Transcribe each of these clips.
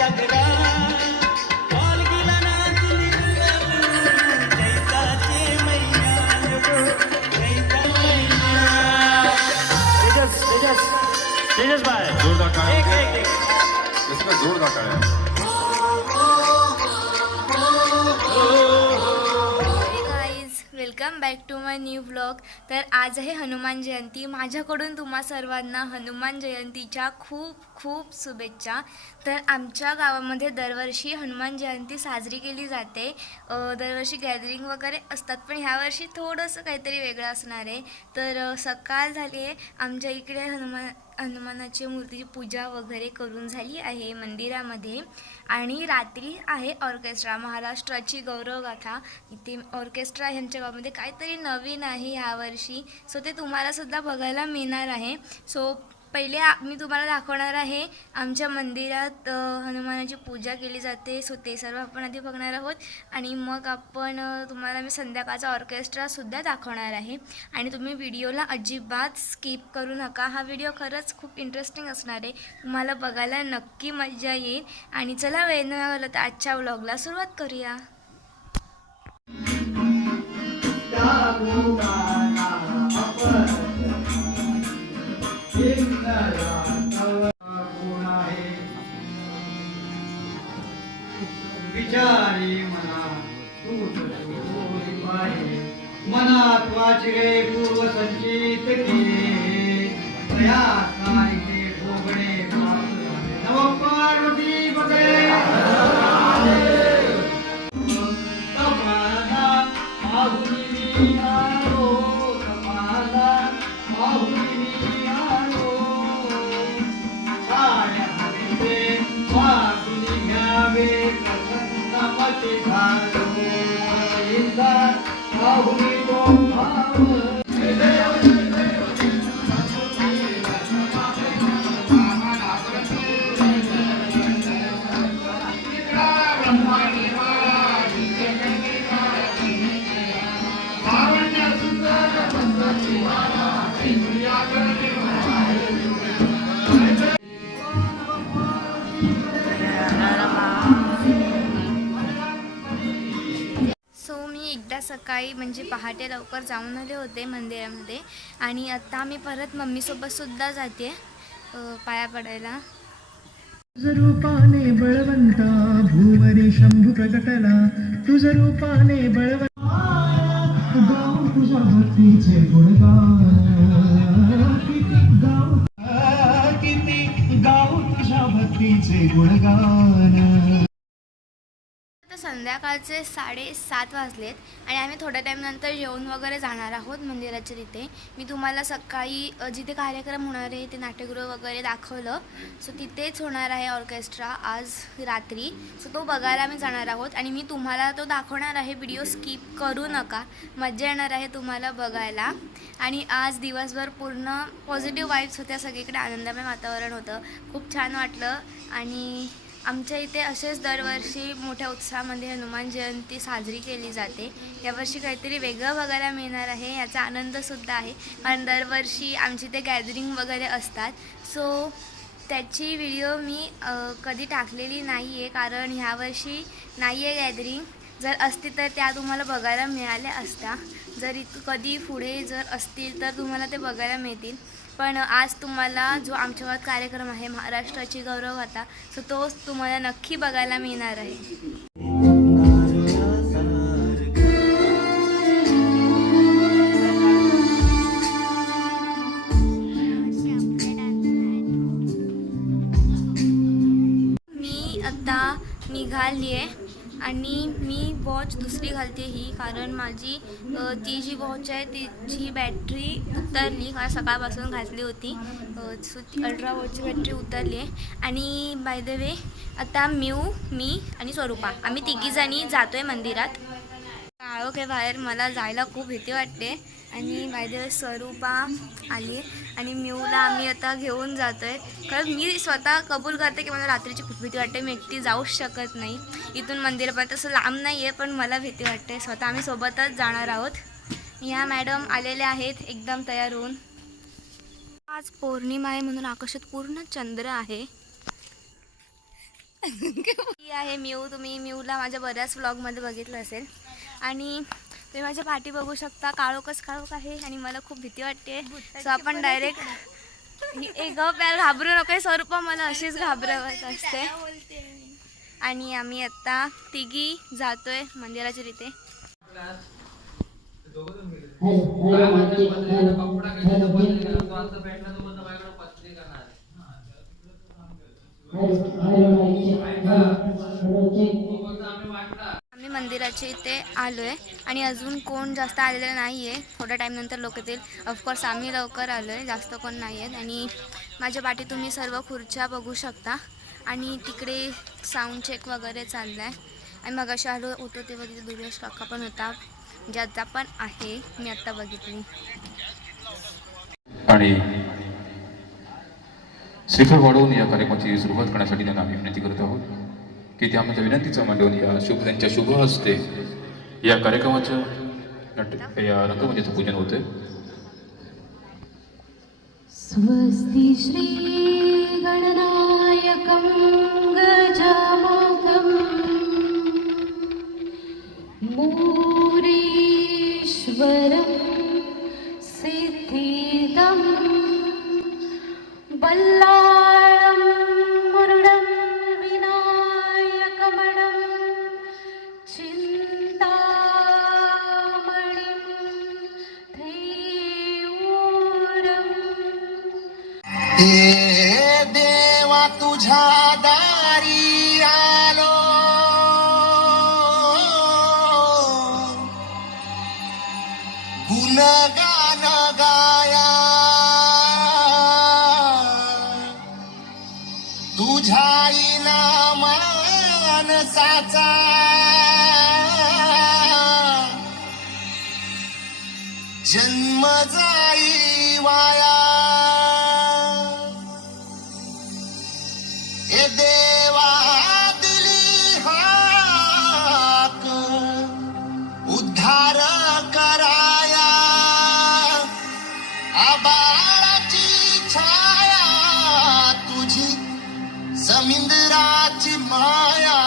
तेजस भाई जोरदार टाळ्या. एक इसका जोरदार टाळ्या. Welcome back to my new vlog. तर आज आहे हनुमान जयंती. माझ्याकडून तुम्हा सर्वांना हनुमान जयंतीच्या खूप खूप शुभेच्छा. तर आमच्या गावामध्ये दरवर्षी हनुमान जयंती साजरी केली जाते. दरवर्षी गॅदरिंग वगैरे असतात, पण ह्यावर्षी थोडंसं काहीतरी वेगळं असणार आहे. तर सकाळ झाली आहे, आमच्या इकडे हनुमानाची मूर्तीची पूजा वगैरे करून झाली आहे मंदिरामध्ये. आणि रात्री आहे ऑर्केस्ट्रा, महाराष्ट्राची गौरवगाथा. इथे ऑर्केस्ट्रा ह्यांच्या गावामध्ये काहीतरी नवीन आहे ह्यावर्षी, सो ते तुम्हालासुद्धा बघायला मिळणार आहे. सो पहिले मी तुम्हाला दाखवणार आहे आमच्या मंदिरात हनुमानाची पूजा केली जाते. सो ते सर्व आपण आधी बघणार आहोत आणि मग आपण तुम्हाला मी संध्याकाळचा ऑर्केस्ट्रासुद्धा दाखवणार आहे. आणि तुम्ही व्हिडिओला अजिबात स्किप करू नका. हा व्हिडिओ खरंच खूप इंटरेस्टिंग असणार आहे, तुम्हाला बघायला नक्की मजा येईल. आणि चला वेळ न घालवता तर आजच्या व्लॉगला सुरुवात करूया. विचारी मना मनात वाचरे पूर्व संचित केले तया कारिते भोगणे नव पार्वती बगळे तपाला आहुनी मी आलो तपाला आहुनी मी आलो साड्या हरिते वागुनी घ्यावे प्रसन्नमती झालो इंदा आहुनी सकाळी म्हणजे पहाटे लवकर जाऊन आले होते मंदिरामध्ये. आणि आता मी परत मम्मीसोबत सुद्धा जाते पाया पडायला. तुझ रूपाने बळवंता भूवरी शंभू प्रकटला तुझ रूपाने बळवंता गाऊ तुझ्या भक्तीचे गुणगान किती गाऊ तुझ्या भक्तीचे गुणगान. संध्याकाळचे 7:30 वाजलेत आणि आम्ही थोड्या टाईमनंतर जेवण वगैरे जाणार आहोत मंदिराच्या तिथे. मी तुम्हाला सकाळी जिथे कार्यक्रम होणार आहे ते नाट्यगृह वगैरे दाखवलं. सो तिथेच होणार आहे ऑर्केस्ट्रा आज रात्री. सो तो बघायला आम्ही जाणार आहोत आणि मी तुम्हाला तो दाखवणार आहे. व्हिडिओ स्किप करू नका, मजा येणार आहे तुम्हाला बघायला. आणि आज दिवसभर पूर्ण पॉझिटिव्ह वाईब्स होत्या, सगळीकडे आनंदमय वातावरण होतं, खूप छान वाटलं. आणि आमच्या इथे असेच दरवर्षी मोठ्या उत्साहामध्ये हनुमान जयंती साजरी केली जाते. यावर्षी काहीतरी वेगळं बघायला मिळणार आहे, याचा आनंदसुद्धा आहे. कारण दरवर्षी आमची इथे गॅदरिंग वगैरे असतात. सो त्याची व्हिडिओ मी कधी टाकलेली नाही आहे, कारण ह्यावर्षी नाही आहे गॅदरिंग. जर असती तर त्या तुम्हाला बघायला मिळाल्या असत्या. जर कधी पुढे जर असतील तर तुम्हाला ते बघायला मिळतील. पण आज तुम्हाला जो आमच्या गावात कार्यक्रम आहे महाराष्ट्राची गौरवगाथा, सो तोच तुम्हाला नक्की बघायला मिळणार आहे. मी आता निघाली आहे आणि मी वॉच दुसरी घालते ही, कारण माझी ती जी वॉच आहे तिची बॅटरी उतरली, कारण सकाळपासून घातली होती. सो ती अल्ट्रा वॉचची बॅटरी उतरली आहे. आणि बाय द वे आता मी आणि स्वरूपा आम्ही तिघीजणी जातो आहे मंदिरात. काळोख आहे बाहेर, मला जायला खूप भीती वाटते. आणि बाय द वे स्वरूपा आली आहे आणि म्यूला आम्ही आता घेऊन जातो आहे. कारण मी स्वतः कबूल करते की मला रात्रीची खूप भीती वाटते, मी एकटी जाऊच शकत नाही. इथून मंदिरापर्यंत तसं लांब नाही आहे, पण मला भीती वाटते. स्वतः आम्ही सोबतच जाणार आहोत. ह्या मॅडम आलेल्या आहेत एकदम तयार होऊन. आज पौर्णिमा आहे म्हणून आकाशात पूर्ण चंद्र आहे. ही आहे म्यू. तुम्ही म्यूला माझ्या बऱ्याच व्लॉगमध्ये बघितलं असेल. आणि तुम्ही माझ्या पाठी बघू शकता, काळोखच काळोख आहे आणि मला खूप भीती वाटते. सो आपण डायरेक्ट एक घाबरू नको, स्वरूप मला अशीच घाबरवत असते. आणि आम्ही आत्ता तिघी जातोय मंदिराच्या तिथे. आम्ही मंदिराच्या इथे आलोय आणि अजून कोण जास्त आलेलं नाही आहे. थोड्या टाईमनंतर लोक येतील. ऑफकोर्स आम्ही लवकर आलो आहे, जास्त कोण नाही आहेत. आणि माझ्या पाठी तुम्ही सर्व खुर्च्या बघू शकता. आणि तिकडे साऊंड चेक वगैरे चाललं आहे. आणि मग अशा आलो होतो तेव्हा तिथे दुर्वेश काका पण होता, ज्याचा पण आहे, मी आत्ता बघितली. आणि श्रीफळ वाढवून या कार्यक्रमाची सुरुवात करण्यासाठी त्यांना आम्ही विनंती करत आहोत की त्या आमच्या विनंतीचं मांडून या त्यांच्या शुभ हस्ते या कार्यक्रमाचं या रंगमंदिराचं पूजन होतंय. स्वस्ति श्री गणनायकं गजामुखं मूरीश्वरं सिद्धिदं बल्लाळं मुरुडं विनायकमणं चिन्तामणिं धेऊरम्. हे देवा तुझ्या दारी आलो, गुणगान गाया तुझ्या इनामानसाचा जन्म जाई वाया. ए देवा दिली हाक उद्धार कराया, आबाळाची छाया तुझी समिंदराची माया.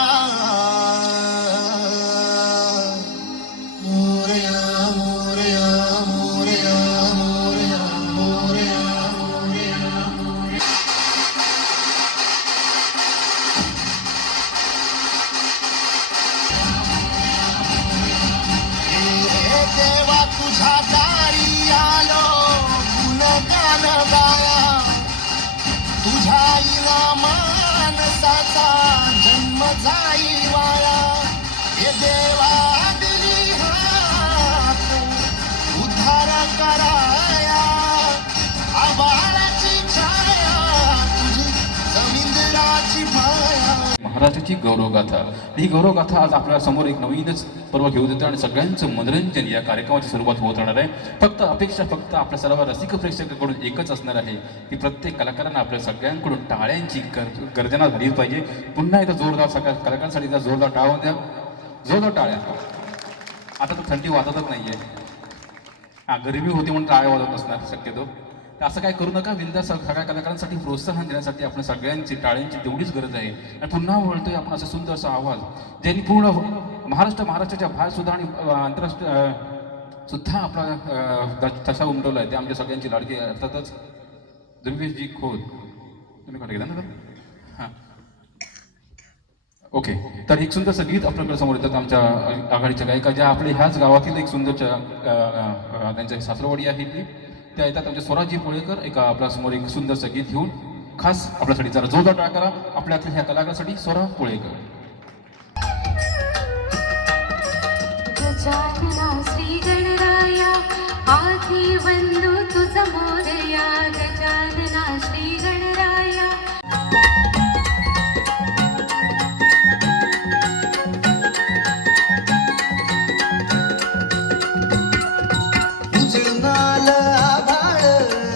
मोरया मोरया मोरया मोरया मोरया मोरया. देवा तुझ्या दारी आलो, गुणगान गाया तुझ्या इनामानसाचा जन्म जाई वाया. हे देवा दिली हाक उद्धार कराया, आबाळाची छाया तुझी समिंदराची माया. महाराष्ट्राची गौरवगाथा. ही गौरवगाथा आज आपल्या समोर एक नवीनच पर्व घेऊन येतो आणि सगळ्यांचं मनोरंजन या कार्यक्रमाची सुरुवात होत राहणार आहे. फक्त अपेक्षा फक्त आपल्या सर्व रसिक प्रेक्षकांकडून एकच असणार आहे की प्रत्येक कलाकारांना आपल्या सगळ्यांकडून टाळ्यांची गर्जना झाली पाहिजे. पुन्हा एकदा जोरदार सगळ्या कलाकारांसाठी एकदा जोरदार टाळ्या द्या, जोरदार टाळ्या. आता तर थंडी वाजतच नाहीये, गरमी होती म्हणून टाळ्या वाजत असणार शक्यतो. तर असं काय करू नका. विंदा सगळ्या कलाकारांसाठी प्रोत्साहन देण्यासाठी आपण सगळ्यांची टाळ्यांची तेवढीच गरज आहे. आणि पुन्हा बोलतोय आपण असं सुंदरसा आवाज ज्यांनी पूर्ण महाराष्ट्राच्या बाहेर सुद्धा आणि आंतरराष्ट्रीय सुद्धा आपला ठसा उमटवला आहे. ते आमच्या सगळ्यांची लाडकी अर्थातच दुर्वेशजी खोत. तुम्ही कडे गेला ना? हां, ओके. तर एक सुंदरसं गीत आपल्याकडे समोर येतात आमच्या आघाडीच्या गायिका, ज्या आपल्या ह्याच गावातील एक सुंदरच्या त्यांच्या सासरवाडी आहे ती, त्या येतात आमच्या स्वराजी पोळेकर. आपल्या समोर एक सुंदरसं गीत घेऊन खास आपल्यासाठी जरा जोरदार टाळ्या करा आपल्यातील ह्या कलाकारासाठी स्वरा पोळेकर. गजानना श्री गणराया आधी वंदू तुझ मोरया. गजानना श्री गणराया उजळणाल आभाळ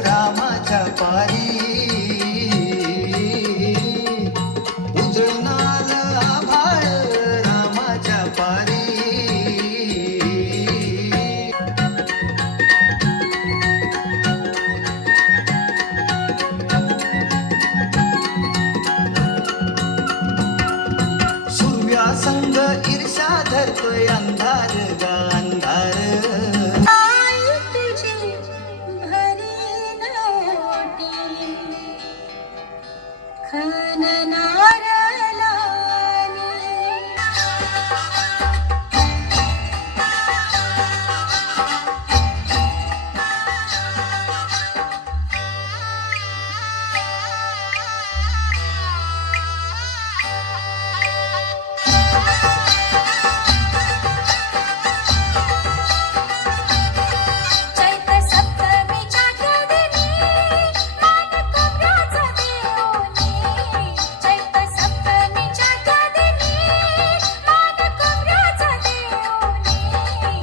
रामाच्या पारी, उजळणाल आभाळ रामाच्या पारी. करतोय अंधार ग अंधार आई तुझी भरीन ओटी खणणाऱ्याला चैत्र सप्तमीच्या गदिनी मान कोपऱ्याचा देऊनी चैत्र सप्तमीच्या गदिनी मान कोपऱ्याचा देऊनी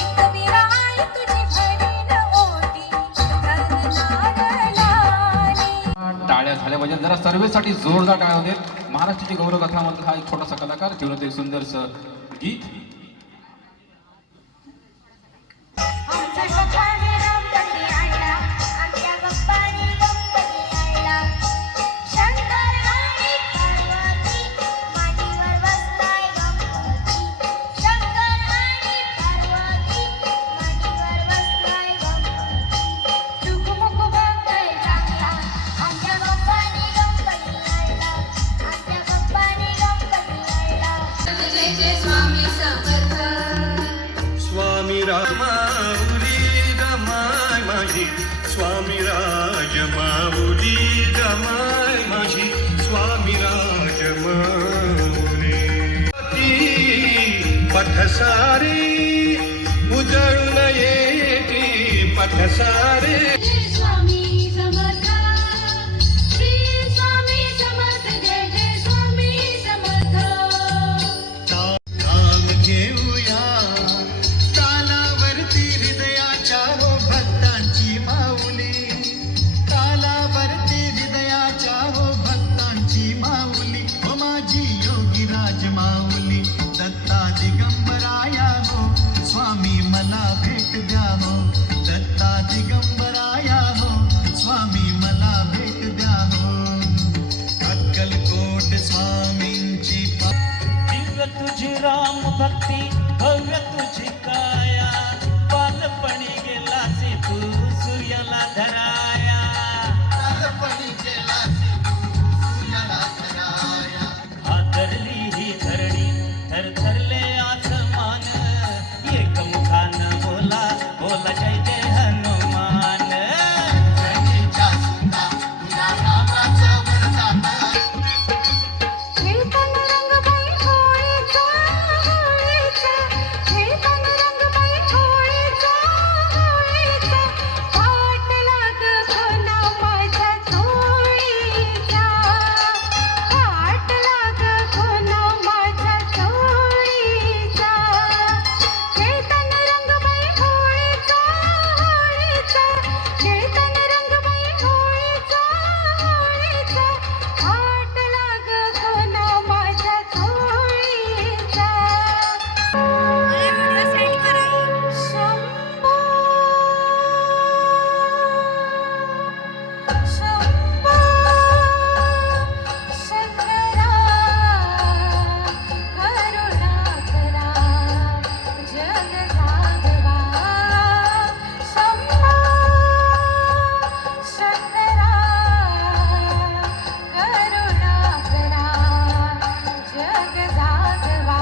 एकवीरा आई तुझी भरीन ओटी खणणाऱ्याला टाळ्या झाल्या पाहिजे जरा सर्वेसाठी जोरदार टाळ्या होते महाराष्ट्राची गौरवगाथामधला हा एक छोटासा कलाकार घेऊन होते एक सुंदरसं गीत आमच्या गप्पाने गणपती आणला आमच्या गप्पाने गणपती आणला शंकर आणि पार्वती मांडीवर बसलाय गणपती शंकर आणि पार्वती मांडीवर बसलाय गणपती टुकुमुक बघतोय चांगला आमच्या गप्पाने गणपती आणला आमच्या गप्पाने गणपती आणला जय जय स्वामी समर्थ स्वामी रामाऊली गमाय माझी स्वामी राज माऊली गमाय माझी स्वामी राज माऊली पथसारी उजळून येती पथसारी स्वामी समर्थ श्री स्वामी समर्थ जय जय स्वामी समर्थ नाम घेऊया तालावरती हृदयाच्या हो भक्तांची माऊली तालावरती हृदयाच्या हो भक्तांची माऊली हो माझी योगी राज माऊली दत्ता दिगंबराया हो स्वामी मला भेट द्या हो दत्ता दिगंबराया हो स्वामी मला भेट द्या हो अक्कलकोट स्वामींची दिव्य तुझी राम भक्ती भव्य तुझी काया बालपणी गेलासी तू सूर्याला धराया पालपणी केला सूर्याला धराया आदरली ही धरणी थरथरले आसमान एकमुखान बोला बोला जय जय हनुमान जयेच्या सुना तुझ्या रामाचं वरदान खेळताना रंगबाई होळीचा होळीचा खेळताना रंगबाई होळीचा होळीचा पाट लाग कोणा माझ्या चोळीचा पाट लाग कोणा माझ्या चोळीचा खेळताना रंगबाई होळीचा होळीचा खेळताना रंगबाई होळीचा होळीचा पाट लाग कोणा माझ्या चोळीचा व्हिडिओ सेंड करा शंभो शंभो शंकरा करुणा करा जग जागवा शंभो शंकरा करुणा करा जग जागवा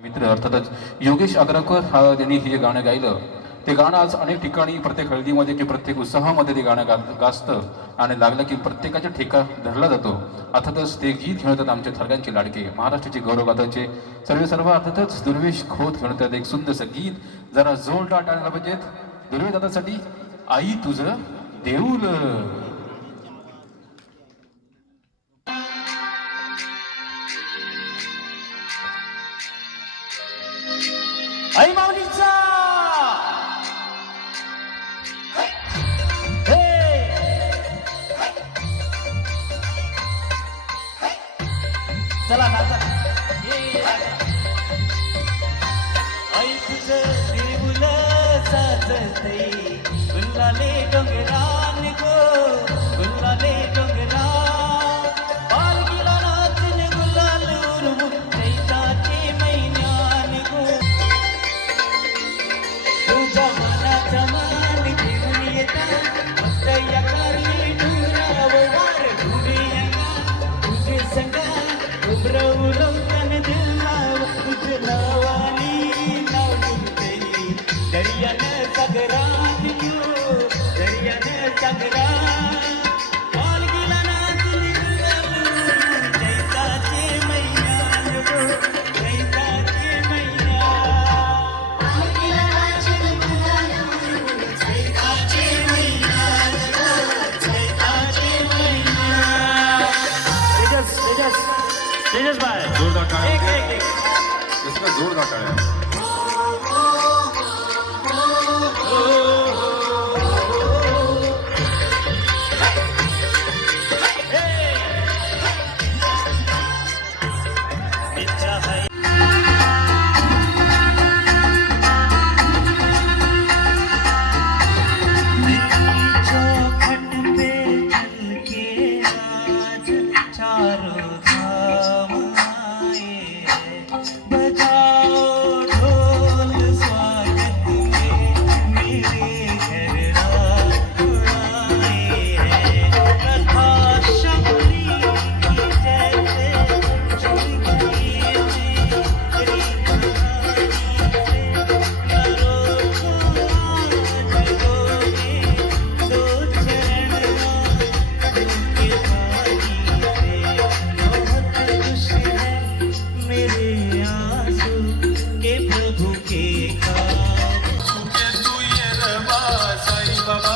मित्र अर्थातच योगेश अग्रकर हा त्यांनी हे गाणं गायलं ते गाणं आज अनेक ठिकाणी प्रत्येक हळदीमध्ये की प्रत्येक उत्सवामध्ये ते गाणं गाजतं आणि लागलं की प्रत्येकाच्या ठेका धरला जातो अर्थातच ते गीत घेऊन येतात आमच्या थरग्यांचे लाडके महाराष्ट्राची गौरवगाथाचे सर्व अर्थातच दुर्वेश खोत घेऊन येतात एक सुंदरसं गीत जरा जोरदार टाळायला पाहिजेत दुर्वेश दादासाठी आई तुझं देऊल आई माऊलीचा चला नाचा आई तुझं दिलबुल साजते गुल्लाले डोंगरान गो गुल्लाले डोंगरा पालखीला नाचून गुलाल उडवून चैताचे उब्रवलं दिला तुझ नावानी नाव घेते दर्यानं सागरात घेऊ दर्यानं सागरात पालखीला नाचून जैताचे मैया जैताचे मैया पालखीला नाचून जैताचे मैया जैताचे मैया तेजस भाई जोरदार टाळ्या. एक इसका जोरदार टाळ्या. इच्छा है चौखट पे झलके आज चारों धाम आए बजाओ ढोल स्वागत में मेरे घर रात आए कथा शबरी की जैसे जुड़ गई मेरी कहानी से न रोको आज रोगे दो चरण उनके पानी से बहुत खुश है मेरे आंसू के प्रभु के काम तू ये रवा साई बाबा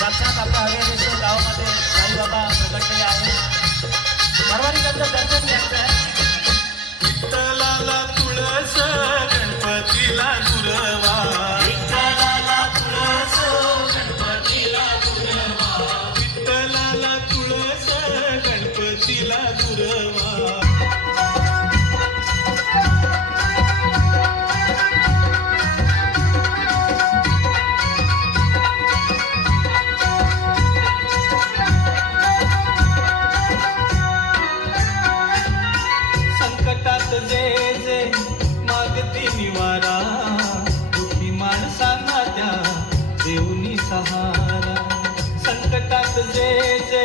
साक्षात आपल्या हवेलीच्या गावामध्ये साईबाबा प्रकटलेले आहेत परवारीकांचं दर्शन घ्यायचं आहे विठ्ठलाला तुळस गणपतीला दुर्वा विठ्ठलाला तुळस गणपतीला दुर्वा विठ्ठलाला तुळस गणपतीला दुर्वा संकटात जे जे मागती निवारा दुखी माणसांना त्या देऊनी सहारा संकटात जे जे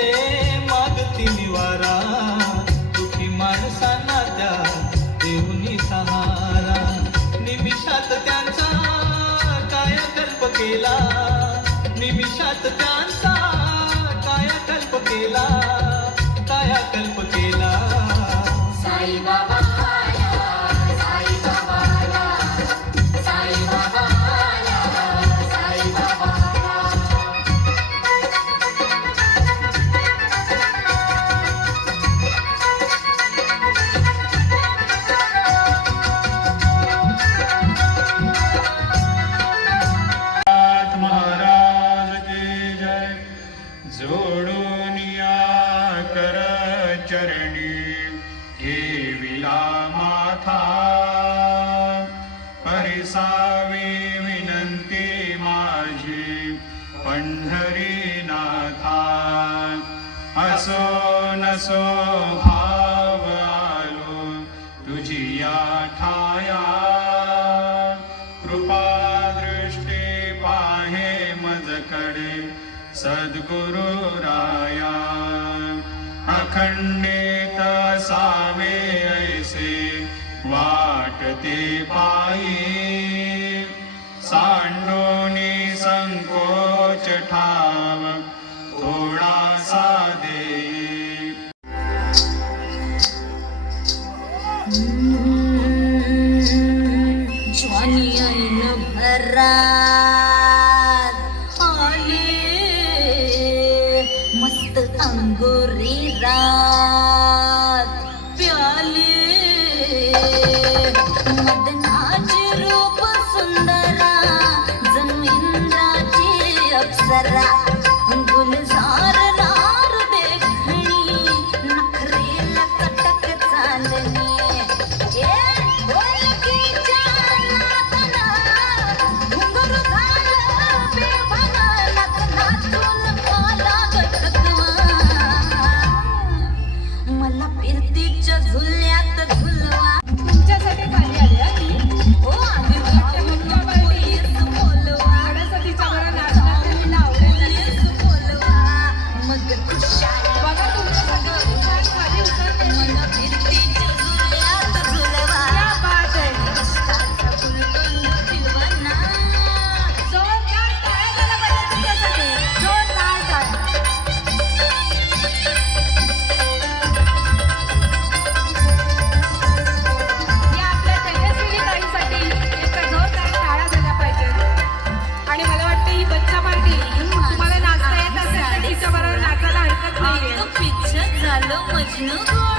मागती निवारा दुखी माणसांना त्या देऊनी सहारा निमिषात त्यांचा कायाकल्प केला निमिषात त्यांचा कायाकल्प केला कायाकल्प केला साई बाबा आया साई बाबा आया साई बाबा आया साई बाबा महाराज की जय जोडून या कर चरणी ठेविला माथा परिसावी विनंती माझी पंढरीनाथा असो नसो भाव आलो तुझी या ठाया कृपा दृष्टी पाहे मजकडे सद्गुरु राया अखंडित सावे ऐसे वाटते पायी सांडोनी संकोच ठाव थोडासा देई ज्वानी ऐन भरात आले मस्त अंगोरी रात प्याले मदनाचे रूप सुंदरा जन्मिंद्राची अप्सरा गुलजार नार देखणी नखरेला कटक चालणी मला फिरतीच्या झुल्यात झुलवा तुमच्यासाठी खाली आली हा ती. हो आधी बोलवा तिच्या बरं नाचणार तर मी लावलेलं झालो मजनू गोळा